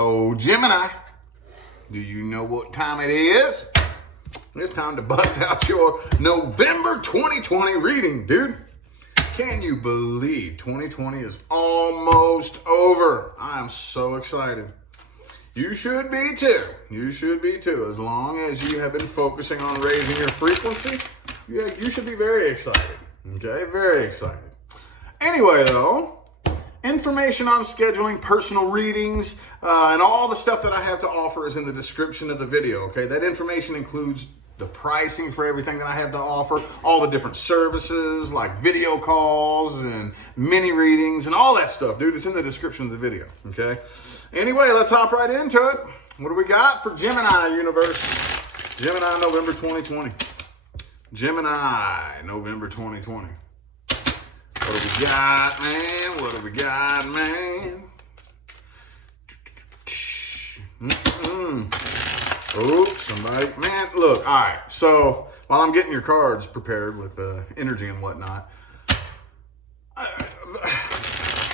Oh, Gemini, do you know what time it is? It's time to bust out your November 2020 reading, dude. Can you believe 2020 is almost over? I am so excited. You should be too. You should be too. As long as you have been focusing on raising your frequency, you should be very excited. Okay, very excited. Anyway, though, information on scheduling personal readings and all the stuff that I have to offer is in the description of the video. Okay, that information includes the pricing for everything that I have to offer, all the different services like video calls and mini readings and all that stuff, dude. It's in the description of the video, okay? Anyway, let's hop right into it. What do we got for Gemini universe? Gemini, November 2020. Gemini, November 2020. What do we got, man? What do we got, man? Oops, somebody. Man, look, all right. So while I'm getting your cards prepared with energy and whatnot, I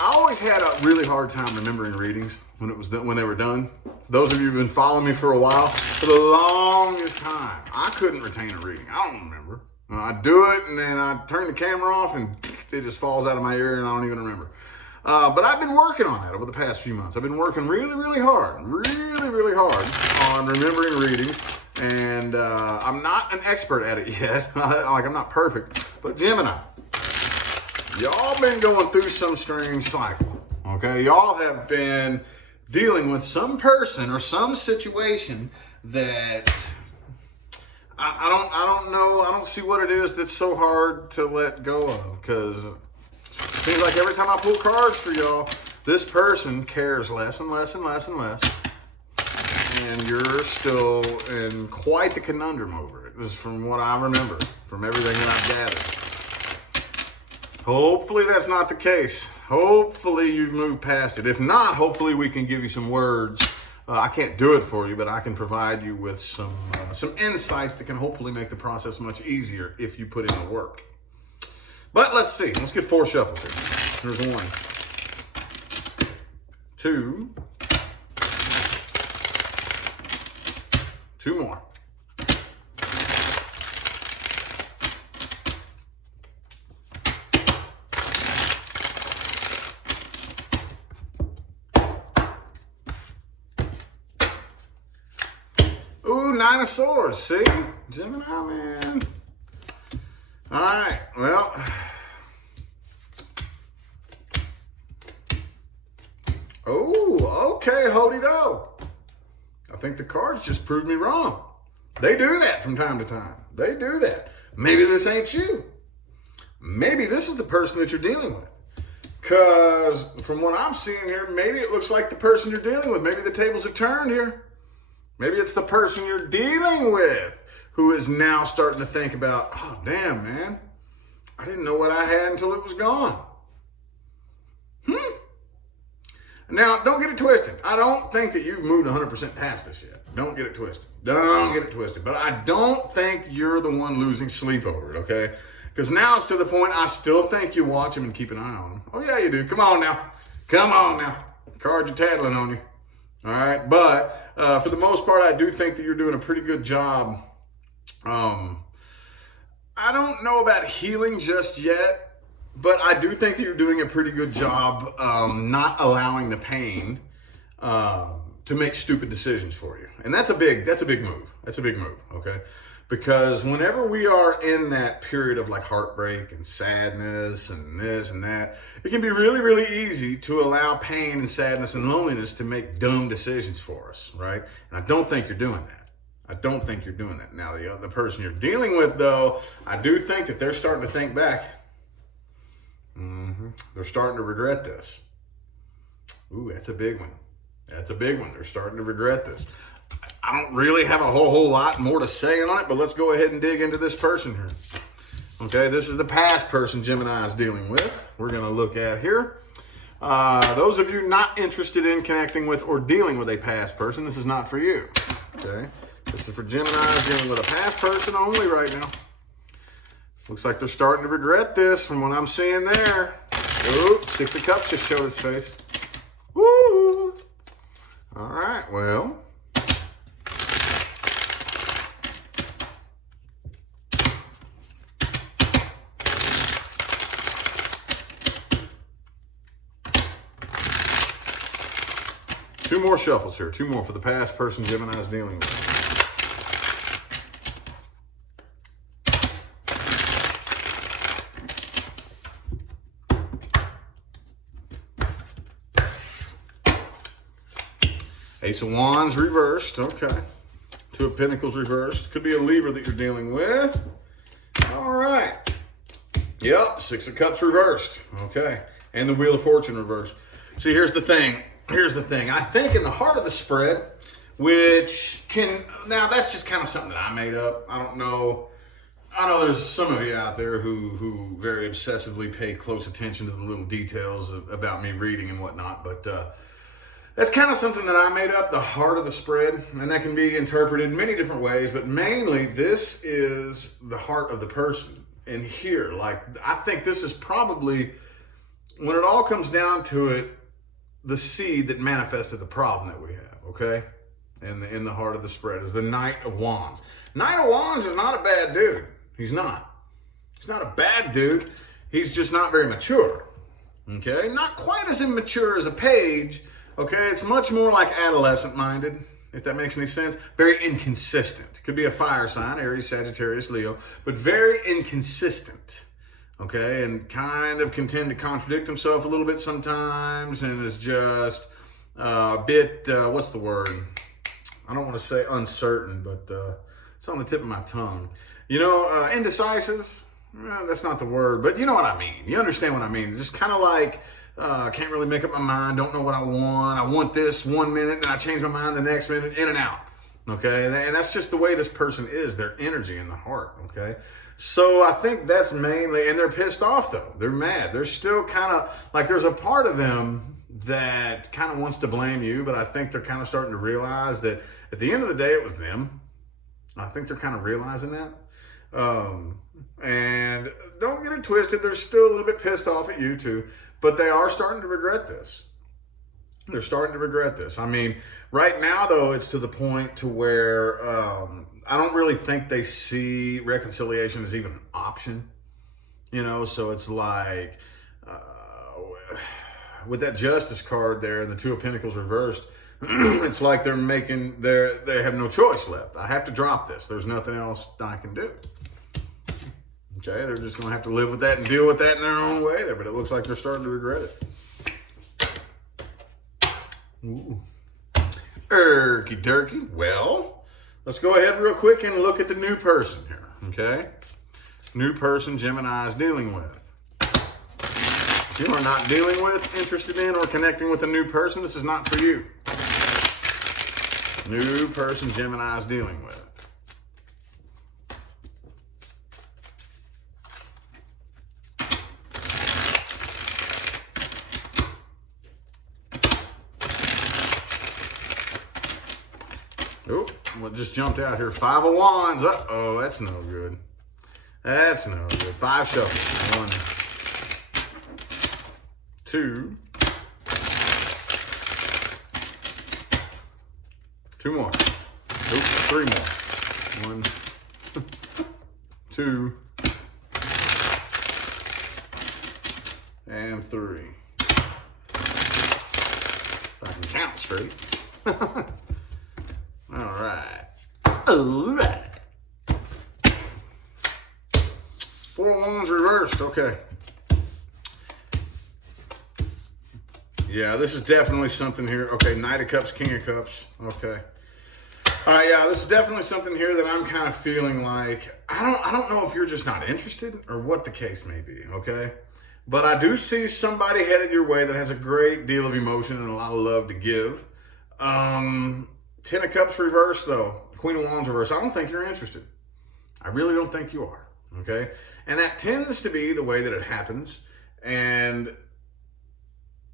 always had a really hard time remembering readings when they were done. Those of you who've been following me for a while, for the longest time, I couldn't retain a reading. I don't remember. I do it, and then I turn the camera off, and it just falls out of my ear, and I don't even remember. But I've been working on that over the past few months. I've been working really hard on remembering readings, and I'm not an expert at it yet. I'm not perfect, but Gemini, y'all been going through some strange cycle, okay? Y'all have been dealing with some person or some situation that I don't know. I don't see what it is that's so hard to let go of, because it seems like every time I pull cards for y'all, this person cares less and less and less and less. And you're still in quite the conundrum over it. This is from what I remember, from everything that I've gathered. Hopefully that's not the case. Hopefully you've moved past it. If not, hopefully we can give you some words. I can't do it for you, but I can provide you with some insights that can hopefully make the process much easier if you put in the work. But let's see. Let's get 4 shuffles here. Here's 1, 2, 2 more. Ooh, 9 of Swords. See? Gemini, man. All right, well, oh, okay, Hody-do. I think the cards just proved me wrong. They do that from time to time. They do that. Maybe this ain't you. Maybe this is the person that you're dealing with. Because from what I'm seeing here, maybe it looks like the person you're dealing with. Maybe the tables have turned here. Maybe it's the person you're dealing with who is now starting to think about, oh, damn, man, I didn't know what I had until it was gone. Now, don't get it twisted. I don't think that you've moved 100% past this yet. Don't get it twisted. Don't get it twisted. But I don't think you're the one losing sleep over it, okay? Because now it's to the point I still think you watch them and keep an eye on them. Oh, yeah, you do. Come on now. Come on now. Cards are tattling on you. All right? But for the most part, I do think that you're doing a pretty good job. I don't know about healing just yet, but I do think that you're doing a pretty good job not allowing the pain to make stupid decisions for you. And that's a big move. That's a big move, okay? Because whenever we are in that period of like heartbreak and sadness and this and that, it can be really easy to allow pain and sadness and loneliness to make dumb decisions for us, right? And I don't think you're doing that. I don't think you're doing that. Now, the person you're dealing with, though, I do think that they're starting to think back. They're starting to regret this. Ooh, that's a big one. That's a big one. They're starting to regret this. I don't really have a whole lot more to say on it, but let's go ahead and dig into this person here. Okay, this is the past person Gemini is dealing with. We're going to look at here. Those of you not interested in connecting with or dealing with a past person, this is not for you. Okay. This is for Gemini dealing with a past person only right now. Looks like they're starting to regret this from what I'm seeing there. Ooh, 6 of Cups just showed its face. Woo! All 2 more shuffles here. 2 more for the past person Gemini is dealing with. Ace of Wands reversed. Okay. 2 of Pentacles reversed. Could be a Libra that you're dealing with. All right. Yep. 6 of Cups reversed. Okay. And the Wheel of Fortune reversed. See, here's the thing. Here's the thing. I think in the heart of the spread, which can, now that's just kind of something that I made up. I don't know. I know there's some of you out there who very obsessively pay close attention to the little details about me reading and whatnot, but that's kind of something that I made up, the heart of the spread, and that can be interpreted in many different ways, but mainly this is the heart of the person. And here, like, I think this is probably, when it all comes down to it, the seed that manifested the problem that we have, okay? And in the heart of the spread is the Knight of Wands. Knight of Wands is not a bad dude. He's not. He's not a bad dude. He's just not very mature, okay? Not quite as immature as a Page. Okay, it's much more like adolescent-minded, if that makes any sense. Very inconsistent. Could be a fire sign, Aries, Sagittarius, Leo, but very inconsistent. Okay, and kind of can tend to contradict himself a little bit sometimes, and is just a bit, what's the word? I don't want to say uncertain, but it's on the tip of my tongue. You know, indecisive, that's not the word, but you know what I mean. You understand what I mean. It's just kind of like, can't really make up my mind, don't know what I want. I want this 1 minute, and I change my mind the next minute, in and out. Okay, and that's just the way this person is, their energy in the heart, okay? So I think that's mainly, and they're pissed off though. They're mad. They're still kind of, like there's a part of them that kind of wants to blame you, but I think they're kind of starting to realize that at the end of the day, it was them. I think they're kind of realizing that. And don't get it twisted, they're still a little bit pissed off at you too. But they are starting to regret this. They're starting to regret this. I mean, right now, though, it's to the point to where I don't really think they see reconciliation as even an option. You know, so it's like with that Justice card there and the 2 of Pentacles reversed, it's like they have no choice left. I have to drop this. There's nothing else I can do. Okay, they're just going to have to live with that and deal with that in their own way there, but it looks like they're starting to regret it. Ooh. Erky Durky. Well, let's go ahead real quick and look at the new person here, okay? New person Gemini is dealing with. If you are not dealing with, interested in, or connecting with a new person, this is not for you. New person Gemini is dealing with. Oh, what just jumped out here? 5 of Wands. Uh-oh, that's no good. That's no good. 5 shuffles. 1, 2. 2 more. Oops, 3 more. 1, 2, and 3. If I can count straight. All right. All right. 4 of Wands reversed. Okay. Yeah, this is definitely something here. Okay, Knight of Cups, King of Cups. Okay. All right, yeah, this is definitely something here that I'm kind of feeling like, I don't know if you're just not interested or what the case may be, okay? But I do see somebody headed your way that has a great deal of emotion and a lot of love to give. 10 of Cups reversed, though. Queen of Wands reversed. I don't think you're interested. I really don't think you are, okay? And that tends to be the way that it happens. And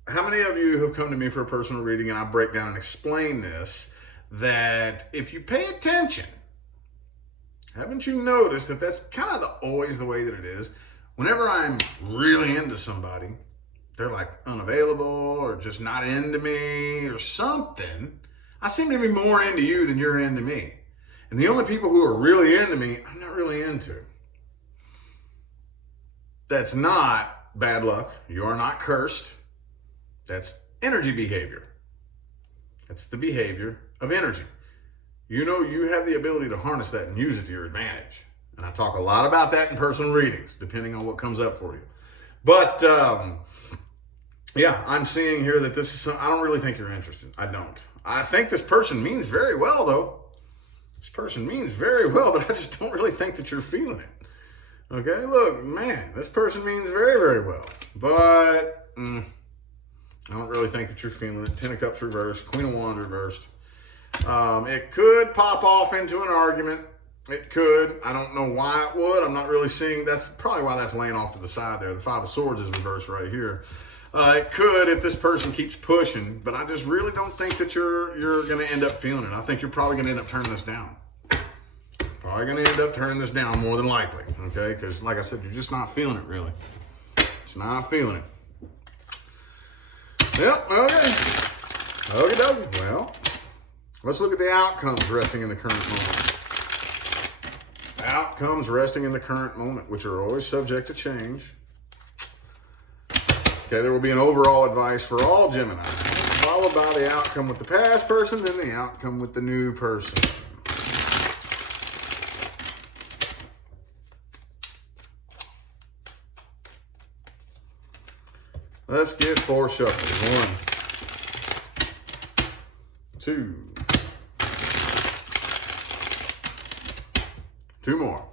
how many of you have come to me for a personal reading and I break down and explain this, that if you pay attention, haven't you noticed that that's kind of always the way that it is? Whenever I'm really into somebody, they're like unavailable or just not into me or something. I seem to be more into you than you're into me. And the only people who are really into me, I'm not really into. That's not bad luck. You are not cursed. That's energy behavior. It's the behavior of energy. You know, you have the ability to harness that and use it to your advantage. And I talk a lot about that in personal readings, depending on what comes up for you. But, yeah, I'm seeing here that this is, I don't really think you're interested. I don't. I think this person means very well, though. This person means very well, but I just don't really think that you're feeling it. Okay, look, man, this person means very, very well. But I don't really think that you're feeling it. 10 of Cups reversed, Queen of Wands reversed. It could pop off into an argument. It could. I don't know why it would. I'm not really seeing. That's probably why that's laying off to the side there. The Five of Swords is reversed right here. It could if this person keeps pushing, but I just really don't think that you're going to end up feeling it. I think you're probably going to end up turning this down. Probably going to end up turning this down more than likely, okay? Because, like I said, you're just not feeling it, really. Just not feeling it. Yep, okay. Okie dokie. Well, let's look at the outcomes resting in the current moment. Outcomes resting in the current moment, which are always subject to change. Okay, there will be an overall advice for all Gemini, followed by the outcome with the past person, then the outcome with the new person. Let's get 4 shuffles. 1, 2. 2 more.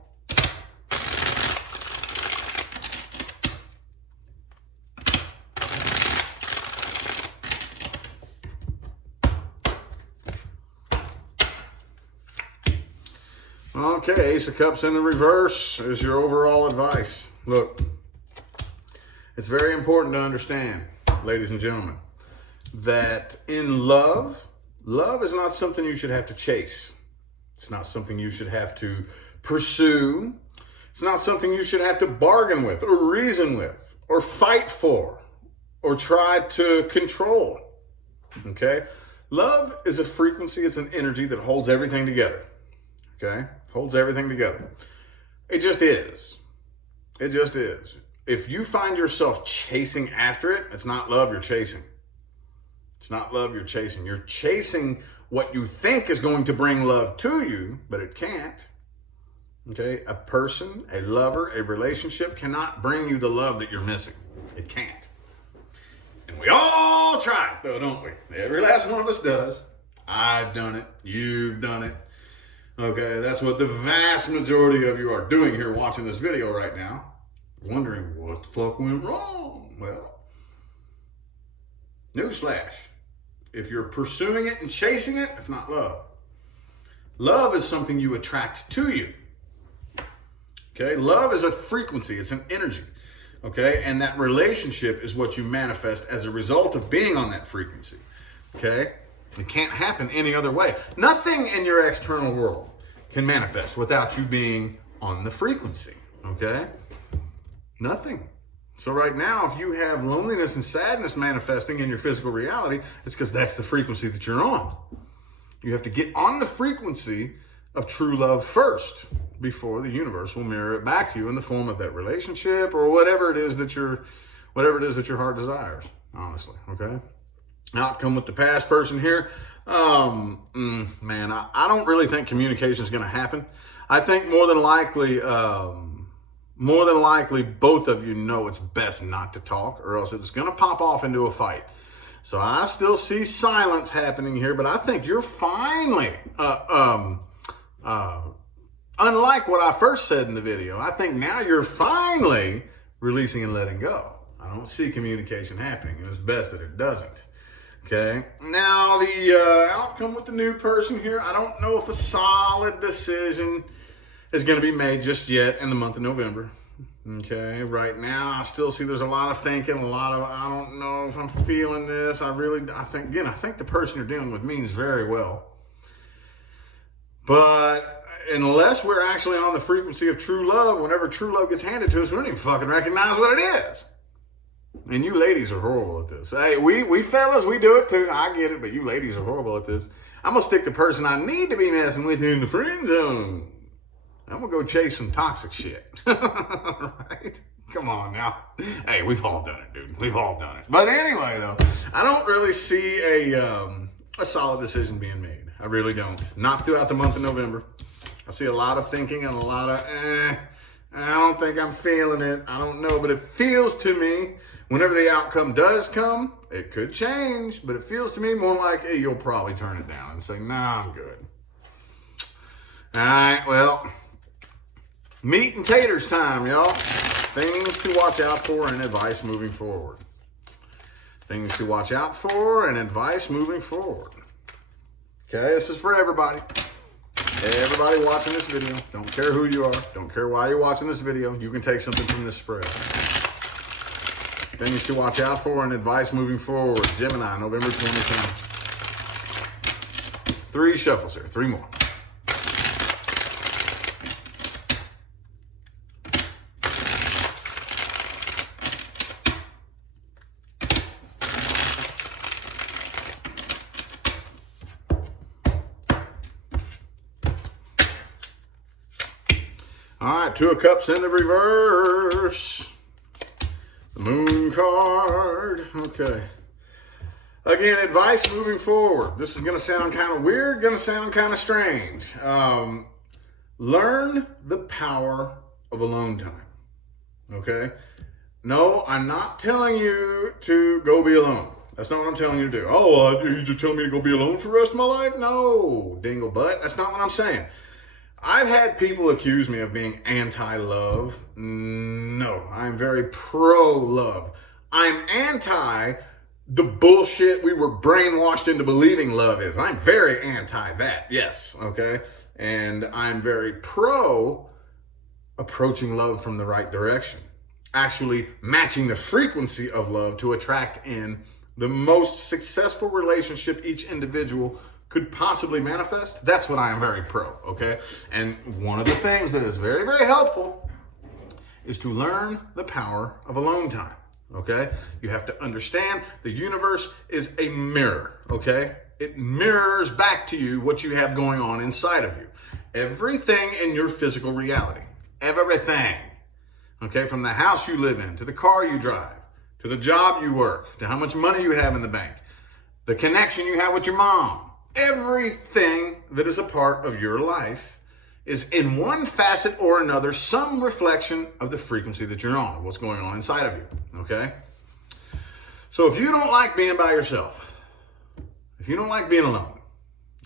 Okay, Ace of Cups in the reverse is your overall advice. Look, it's very important to understand, ladies and gentlemen, that in love is not something you should have to chase. It's not something you should have to pursue. It's not something you should have to bargain with or reason with or fight for or try to control. Okay? Love is a frequency, it's an energy that holds everything together. Okay? Holds everything together. It just is. It just is. If you find yourself chasing after it, it's not love you're chasing. It's not love you're chasing. You're chasing what you think is going to bring love to you, but it can't. Okay? A person, a lover, a relationship cannot bring you the love that you're missing. It can't. And we all try it, though, don't we? Every last one of us does. I've done it. You've done it. Okay, that's what the vast majority of you are doing here watching this video right now. Wondering what the fuck went wrong. Well, newsflash. If you're pursuing it and chasing it, it's not love. Love is something you attract to you. Okay, love is a frequency, it's an energy. Okay, and that relationship is what you manifest as a result of being on that frequency. Okay? It can't happen any other way. Nothing in your external world can manifest without you being on the frequency, okay? Nothing. So right now, if you have loneliness and sadness manifesting in your physical reality, it's because that's the frequency that you're on. You have to get on the frequency of true love first before the universe will mirror it back to you in the form of that relationship or whatever it is that your heart desires, honestly, okay? Outcome with the past person here. Man, I don't really think communication is going to happen. I think more than likely, both of you know it's best not to talk, or else it's going to pop off into a fight. So I still see silence happening here, but I think you're finally, unlike what I first said in the video, I think now you're finally releasing and letting go. I don't see communication happening, and it's best that it doesn't. Okay, now the outcome with the new person here, I don't know if a solid decision is going to be made just yet in the month of November. Okay, right now I still see there's a lot of thinking, I don't know if I'm feeling this. I think the person you're dealing with means very well. But unless we're actually on the frequency of true love, whenever true love gets handed to us, we don't even fucking recognize what it is. And you ladies are horrible at this. Hey, we fellas, we do it too. I get it, but you ladies are horrible at this. I'm going to stick the person I need to be messing with in the friend zone. I'm going to go chase some toxic shit. Right? Come on now. Hey, we've all done it, dude. We've all done it. But anyway, though, I don't really see a solid decision being made. I really don't. Not throughout the month of November. I see a lot of thinking and a lot of, I don't think I'm feeling it. I don't know, but it feels to me, whenever the outcome does come, it could change, but it feels to me more like, hey, you'll probably turn it down and say, nah, I'm good. All right, well, meat and taters time, y'all. Things to watch out for and advice moving forward. Things to watch out for and advice moving forward. Okay, this is for everybody. Everybody watching this video, don't care who you are, don't care why you're watching this video, you can take something from this spread. Things to watch out for and advice moving forward. Gemini, November 2020. 3 shuffles here, 3 more. All right, 2 of Cups in the reverse. The Moon card. Okay. Again, advice moving forward. This is going to sound kind of weird, going to sound kind of strange. Learn the power of alone time. Okay? No, I'm not telling you to go be alone. That's not what I'm telling you to do. Oh, you just telling me to go be alone for the rest of my life? No, dingle butt. That's not what I'm saying. I've had people accuse me of being anti-love. No, I'm very pro-love. I'm anti the bullshit we were brainwashed into believing love is. I'm very anti that, yes, okay? And I'm very pro approaching love from the right direction. Actually matching the frequency of love to attract in the most successful relationship each individual could possibly manifest. That's what I am very pro, okay? And one of the things that is very, very helpful is to learn the power of alone time, okay? You have to understand the universe is a mirror, okay? It mirrors back to you what you have going on inside of you. Everything in your physical reality, everything, okay? From the house you live in, to the car you drive, to the job you work, to how much money you have in the bank, the connection you have with your mom, everything that is a part of your life is in one facet or another some reflection of the frequency that you're on, what's going on inside of you, okay? So if you don't like being by yourself, if you don't like being alone,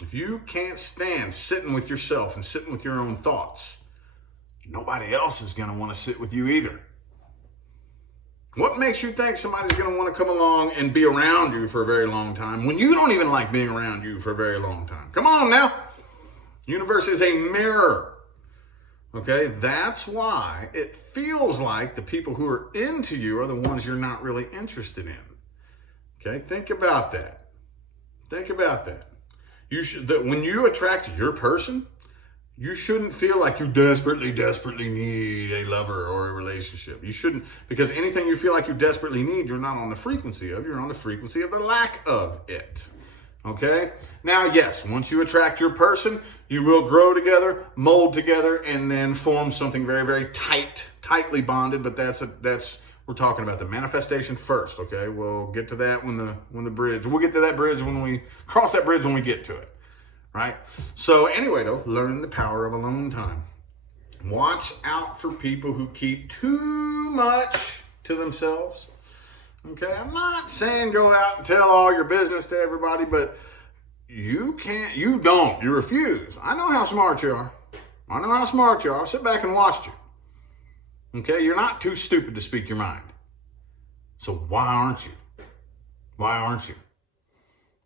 if you can't stand sitting with yourself and sitting with your own thoughts, nobody else is going to want to sit with you either. What makes you think somebody's going to want to come along and be around you for a very long time when you don't even like being around you for a very long time? Come on now. Universe is a mirror. Okay, that's why it feels like the people who are into you are the ones you're not really interested in. Okay, think about that. Think about that. When you attract your person, you shouldn't feel like you desperately, desperately need a lover or a relationship. You shouldn't, because anything you feel like you desperately need, you're not on the frequency of. You're on the frequency of the lack of it. Okay? Now, yes, once you attract your person, you will grow together, mold together, and then form something very, very tightly bonded. But we're talking about the manifestation first. Okay? We'll get to that when the bridge. We'll get to that bridge when we cross that bridge when we get to it. Right? So anyway, though, learn the power of alone time. Watch out for people who keep too much to themselves. Okay, I'm not saying go out and tell all your business to everybody, but you refuse. I know how smart you are. I know how smart you are. Sit back and watch you. Okay, you're not too stupid to speak your mind. So why aren't you? Why aren't you?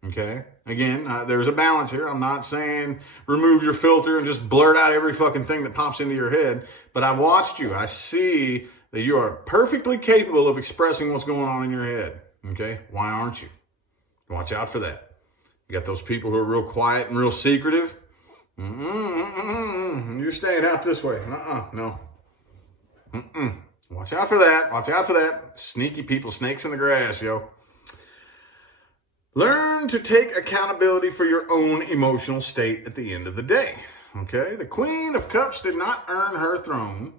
Okay, again, there's a balance here. I'm not saying remove your filter and just blurt out every fucking thing that pops into your head, but I watched you. I see that you are perfectly capable of expressing what's going on in your head. Okay, why aren't you? Watch out for that. You got those people who are real quiet and real secretive. You're staying out this way. No. Watch out for that. Watch out for that. Sneaky people, snakes in the grass, yo. Learn to take accountability for your own emotional state at the end of the day. Okay? The Queen of Cups did not earn her throne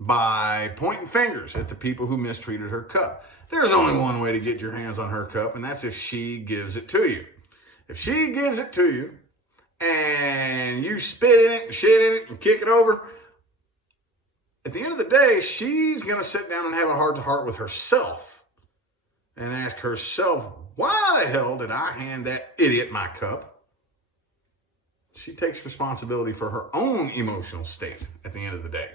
by pointing fingers at the people who mistreated her cup. There's only one way to get your hands on her cup, and that's if she gives it to you. If she gives it to you and you spit in it and shit in it and kick it over, at the end of the day, she's going to sit down and have a heart-to-heart with herself and ask herself, why the hell did I hand that idiot my cup? She takes responsibility for her own emotional state at the end of the day.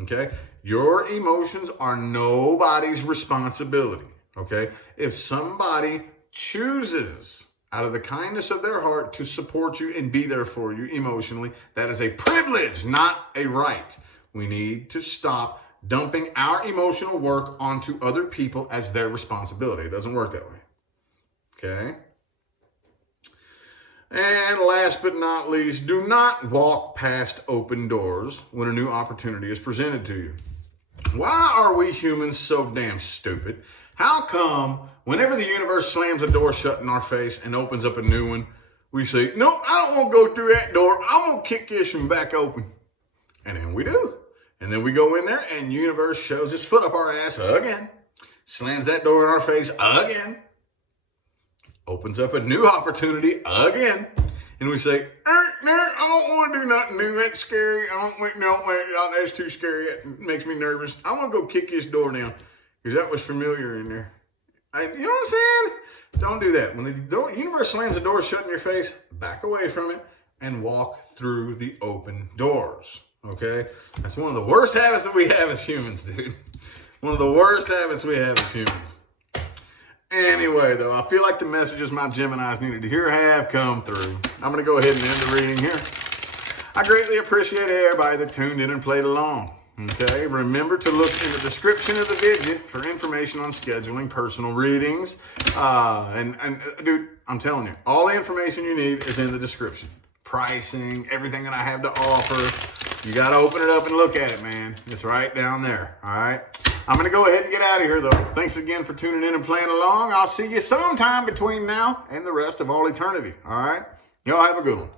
Okay? Your emotions are nobody's responsibility. Okay? If somebody chooses out of the kindness of their heart to support you and be there for you emotionally, that is a privilege, not a right. We need to stop dumping our emotional work onto other people as their responsibility. It doesn't work that way. Okay? And last but not least, do not walk past open doors when a new opportunity is presented to you. Why are we humans so damn stupid? How come whenever the universe slams a door shut in our face and opens up a new one, we say, nope, I don't want to go through that door. I'm going to kick this one back open. And then we do. And then we go in there and the universe shows its foot up our ass again. Slams that door in our face again. Opens up a new opportunity again. And we say, I don't want to do nothing new. That's scary. That's too scary. It makes me nervous. I want to go kick this door down because that was familiar in there. You know what I'm saying? Don't do that. When the universe slams the door shut in your face, back away from it and walk through the open doors. Okay? That's one of the worst habits that we have as humans, dude. One of the worst habits we have as humans. Anyway, though, I feel like the messages my Geminis needed to hear have come through. I'm going to go ahead and end the reading here. I greatly appreciate everybody that tuned in and played along. Okay, remember to look in the description of the video for information on scheduling personal readings. Dude, I'm telling you, all the information you need is in the description. Pricing, everything that I have to offer. You got to open it up and look at it, man. It's right down there, all right? I'm going to go ahead and get out of here, though. Thanks again for tuning in and playing along. I'll see you sometime between now and the rest of all eternity, all right? Y'all have a good one.